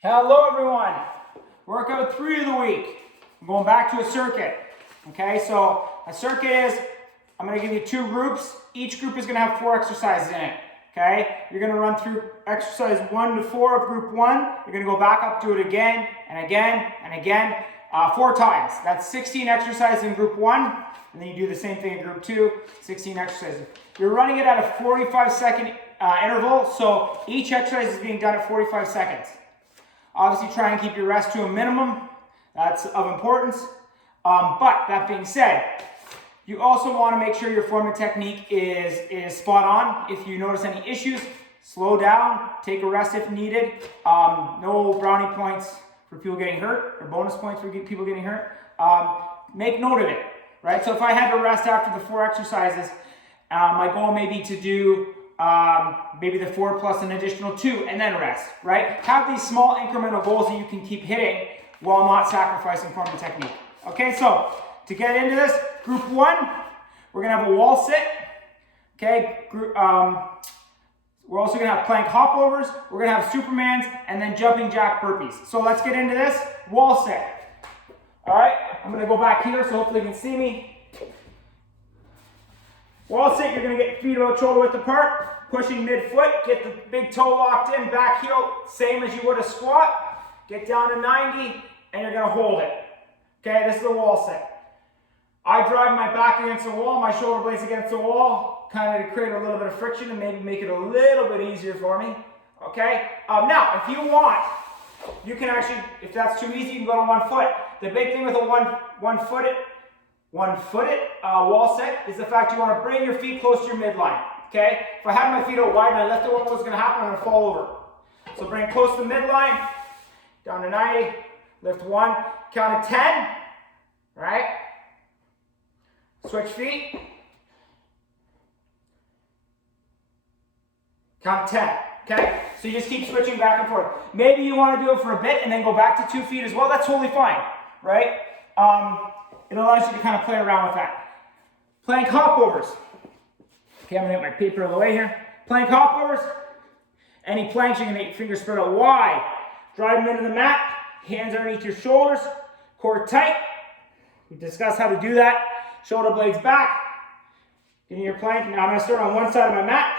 Hello everyone, workout 3 of the week. I'm going back to a circuit. Okay, so a circuit is, I'm going to give you 2 groups. Each group is going to have 4 exercises in it. Okay, you're going to run through exercise 1 to 4 of group 1. You're going to go back up, do it again and again and again, 4 times. That's 16 exercises in group 1, and then you do the same thing in group 2, 16 exercises. You're running it at a 45-second interval, so each exercise is being done at 45 seconds. Obviously, try and keep your rest to a minimum. That's of importance. But that being said, you also want to make sure your form and technique is spot on. If you notice any issues, slow down, take a rest if needed. No brownie points for people getting hurt or bonus points for people getting hurt. Make note of it, right? So if I had to rest after the 4 exercises, my goal may be to do maybe the 4 plus an additional 2 and then rest, right? Have these small incremental goals that you can keep hitting while not sacrificing form and technique. Okay, so to get into this, group 1, we're gonna have a wall sit. Okay, we're also gonna have plank hopovers, we're gonna have Supermans, and then jumping jack burpees. So let's get into this, wall sit. All right, I'm gonna go back here so hopefully you can see me. Wall sit, you're going to get feet about shoulder width apart, pushing mid-foot, get the big toe locked in, back heel, same as you would a squat. Get down to 90, and you're going to hold it. Okay, this is a wall sit. I drive my back against the wall, my shoulder blades against the wall, kind of to create a little bit of friction and maybe make it a little bit easier for me. Okay, now, if you want, you can actually, if that's too easy, you can go to 1 foot. The big thing with a one-footed wall set is the fact you want to bring your feet close to your midline. Okay? If I had my feet out wide and I left it, what's going to happen? I'm going to fall over. So bring it close to the midline, down to 90, lift 1, count to 10, right? Switch feet, count to 10. Okay? So you just keep switching back and forth. Maybe you want to do it for a bit and then go back to 2 feet as well. That's totally fine, right? It allows you to kind of play around with that. Plank hopovers. Okay, I'm going to get my paper out of the way here. Plank hopovers. Any planks, you're going to get your fingers spread out wide. Drive them into the mat. Hands underneath your shoulders. Core tight. We discussed how to do that. Shoulder blades back. Getting your plank. Now I'm going to start on one side of my mat.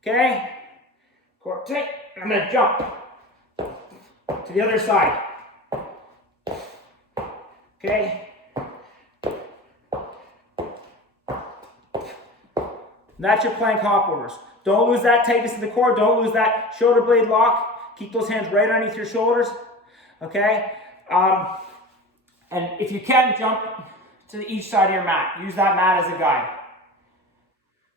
Okay. Core tight. I'm going to jump to the other side. Okay. That's your plank hopovers. Don't lose that tightness in the core. Don't lose that shoulder blade lock. Keep those hands right underneath your shoulders. Okay? And if you can, jump to each side of your mat. Use that mat as a guide.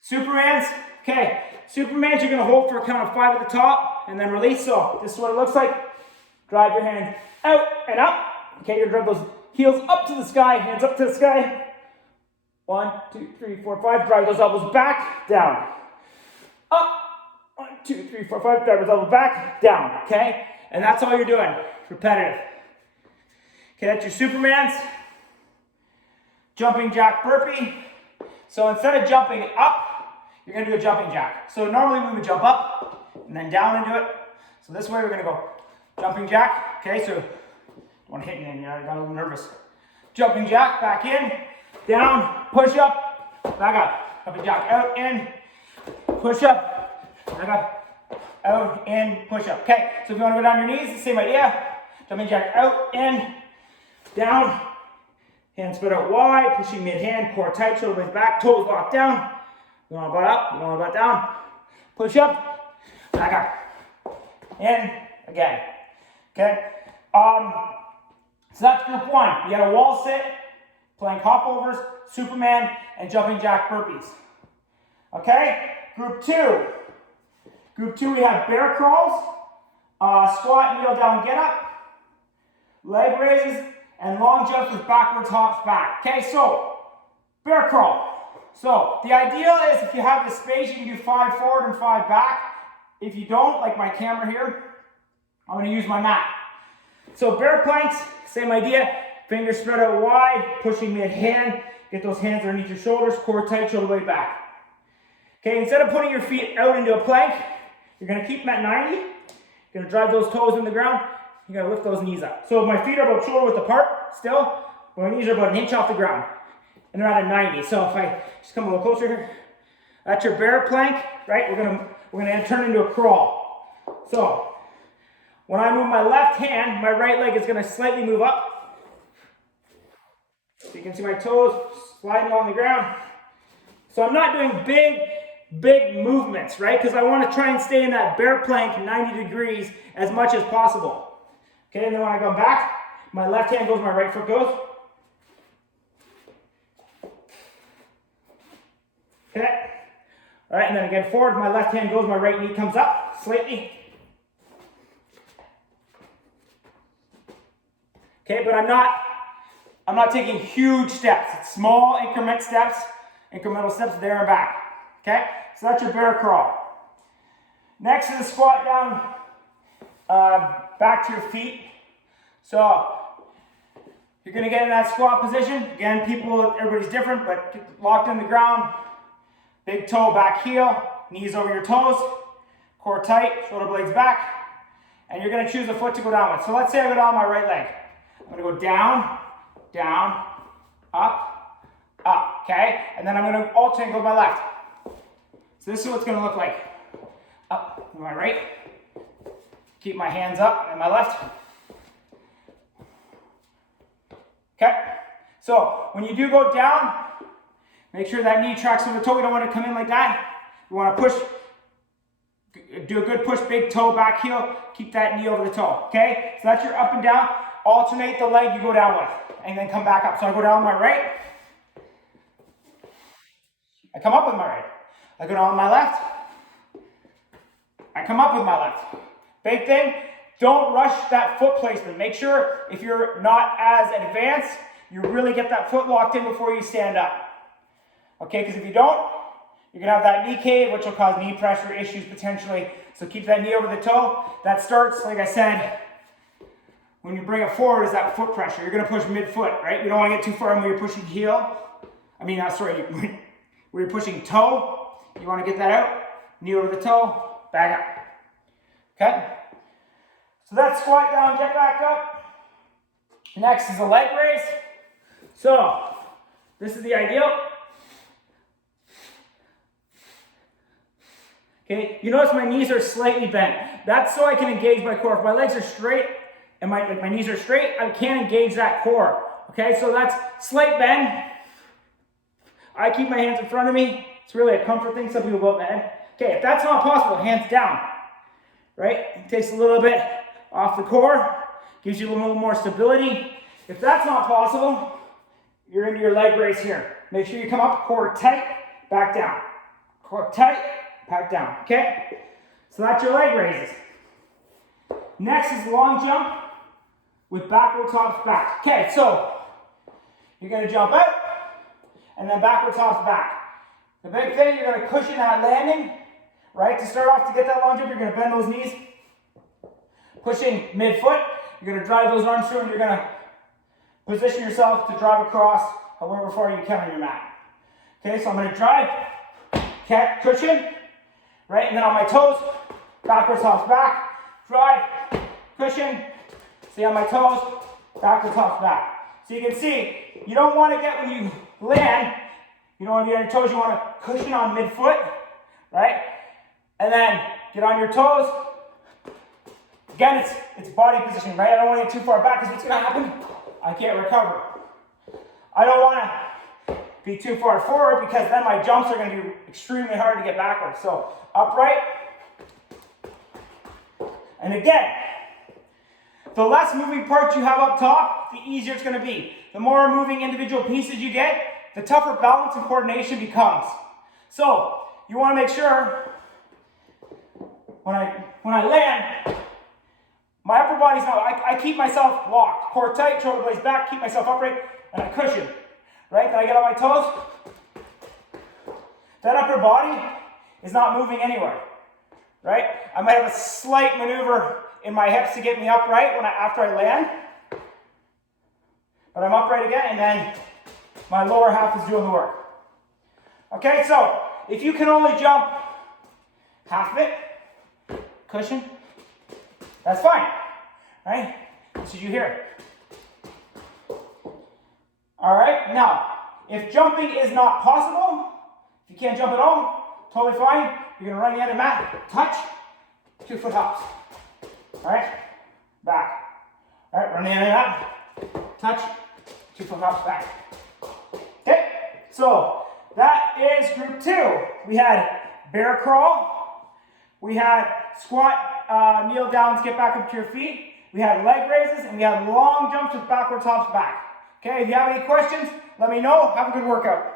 Supermans. Okay. Supermans, you're going to hold for a count of 5 at the top and then release. So this is what it looks like. Drive your hands out and up. Okay, you're going to drive those heels up to the sky, hands up to the sky. 1, 2, 3, 4, 5. Drive those elbows back, down. Up. 1, 2, 3, 4, 5. Drive those elbows back, down. Okay? And that's all you're doing. Repetitive. Okay, that's your Supermans. Jumping jack burpee. So instead of jumping up, you're going to do a jumping jack. So normally we would jump up and then down and do it. So this way we're going to go jumping jack. Okay, so don't want to hit you in, I got a little nervous. Jumping jack, back in. Down, push up, back up. Jumping jack, out, in, push up, back up, out, in, push up. Okay, so if you want to go down your knees, the same idea. Jumping jack, out, in, down, hands spread out wide, pushing mid-hand, core tight, shoulder blades back, toes locked down. You want to butt up, you want to butt down. Push up, back up, in, again. Okay, so that's group 1. You got a wall sit, plank hopovers, Superman, and jumping jack burpees. Okay? Group 2. Group 2, we have bear crawls, squat, kneel down, get up, leg raises, and long jumps with backwards hops back. Okay, so bear crawl. So the ideal is if you have the space, you can do 5 forward and 5 back. If you don't, like my camera here, I'm going to use my mat. So bear planks, same idea. Fingers spread out wide, pushing mid-hand. Get those hands underneath your shoulders, core tight, shoulder blade back. Okay, instead of putting your feet out into a plank, you're going to keep them at 90. You're gonna drive those toes in the ground. You're gonna lift those knees up. So my feet are about shoulder width apart still, but my knees are about an inch off the ground. And they're at a 90. So if I just come a little closer here, that's your bear plank, right? We're gonna turn into a crawl. So when I move my left hand, my right leg is gonna slightly move up. So you can see my toes sliding along the ground. So I'm not doing big movements, right? Because I want to try and stay in that bear plank 90 degrees as much as possible. Okay, and then when I come back, my left hand goes, my right foot goes. Okay. All right, and then again forward, my left hand goes, my right knee comes up slightly. Okay, but I'm not taking huge steps. It's small incremental steps there and back. Okay, so that's your bear crawl. Next is a squat down, back to your feet. So you're gonna get in that squat position. Again, everybody's different, but get locked in the ground. Big toe, back heel, knees over your toes, core tight, shoulder blades back, and you're gonna choose a foot to go down with. So let's say I go down my right leg. I'm gonna go down, down, up, up, okay? And then I'm gonna alternate with my left. So this is what it's gonna look like. Up with my right, keep my hands up and my left. Okay, so when you do go down, make sure that knee tracks with the toe. We don't want to come in like that. We want to push, do a good push, big toe, back heel, keep that knee over the toe, okay? So that's your up and down. Alternate the leg you go down with, and then come back up. So I go down with my right, I come up with my right. I go down with my left, I come up with my left. Big thing, don't rush that foot placement. Make sure if you're not as advanced, you really get that foot locked in before you stand up. Okay, because if you don't, you're gonna have that knee cave, which will cause knee pressure issues potentially. So keep that knee over the toe. That starts, like I said, when you bring it forward is that foot pressure. You're gonna push mid-foot, right? You don't wanna get too far when you're pushing heel. Where you're pushing toe. You wanna get that out. Knee over the toe, back up. Okay? So that's squat down, get back up. Next is a leg raise. So, this is the ideal. Okay, you notice my knees are slightly bent. That's so I can engage my core. If my legs are straight and my knees are straight, I can't engage that core. Okay, so that's slight bend. I keep my hands in front of me. It's really a comfort thing. Some people go, man. Okay, if that's not possible, hands down. Right? It takes a little bit off the core, gives you a little more stability. If that's not possible, you're into your leg raise here. Make sure you come up, core tight, back down. Core tight, back down, okay? So that's your leg raises. Next is long jump with backward tops back. Okay, so you're gonna jump out and then backward tops back. The big thing, you're gonna cushion that landing, right? To start off, to get that long jump, you're gonna bend those knees, pushing mid-foot. You're gonna drive those arms through and you're gonna position yourself to drive across however far you can on your mat. Okay, so I'm gonna drive, cushion, right? And then on my toes, backwards hops back, drive, cushion, see on my toes, backwards hops back. So you can see, you don't want to get when you land, you don't want to be on your toes, you want to cushion on mid-foot, right? And then get on your toes. Again, it's body positioning, right? I don't want to get too far back because what's going to happen? I can't recover. I don't want to be too far forward because then my jumps are going to be extremely hard to get backwards. So upright. And again, the less moving parts you have up top, the easier it's going to be. The more moving individual pieces you get, the tougher balance and coordination becomes. So you want to make sure when I land, my upper body's not, I keep myself locked. Core tight, shoulder blades back, keep myself upright, and I cushion. Right? Then I get on my toes. That upper body is not moving anywhere. Right? I might have a slight maneuver in my hips to get me upright after I land. But I'm upright again, and then my lower half is doing the work. Okay, so if you can only jump half of it, cushion, That's fine, right? This is you here. All right, now, if jumping is not possible, if you can't jump at all, totally fine. You're gonna run the other mat, touch, 2 foot hops. All right, back. All right, run the other mat, touch, 2 foot hops back. Okay, so that is group 2. We had bear crawl, we had squat, kneel downs, get back up to your feet. We had leg raises, and we had long jumps with backwards hops back. Okay, if you have any questions, let me know. Have a good workout.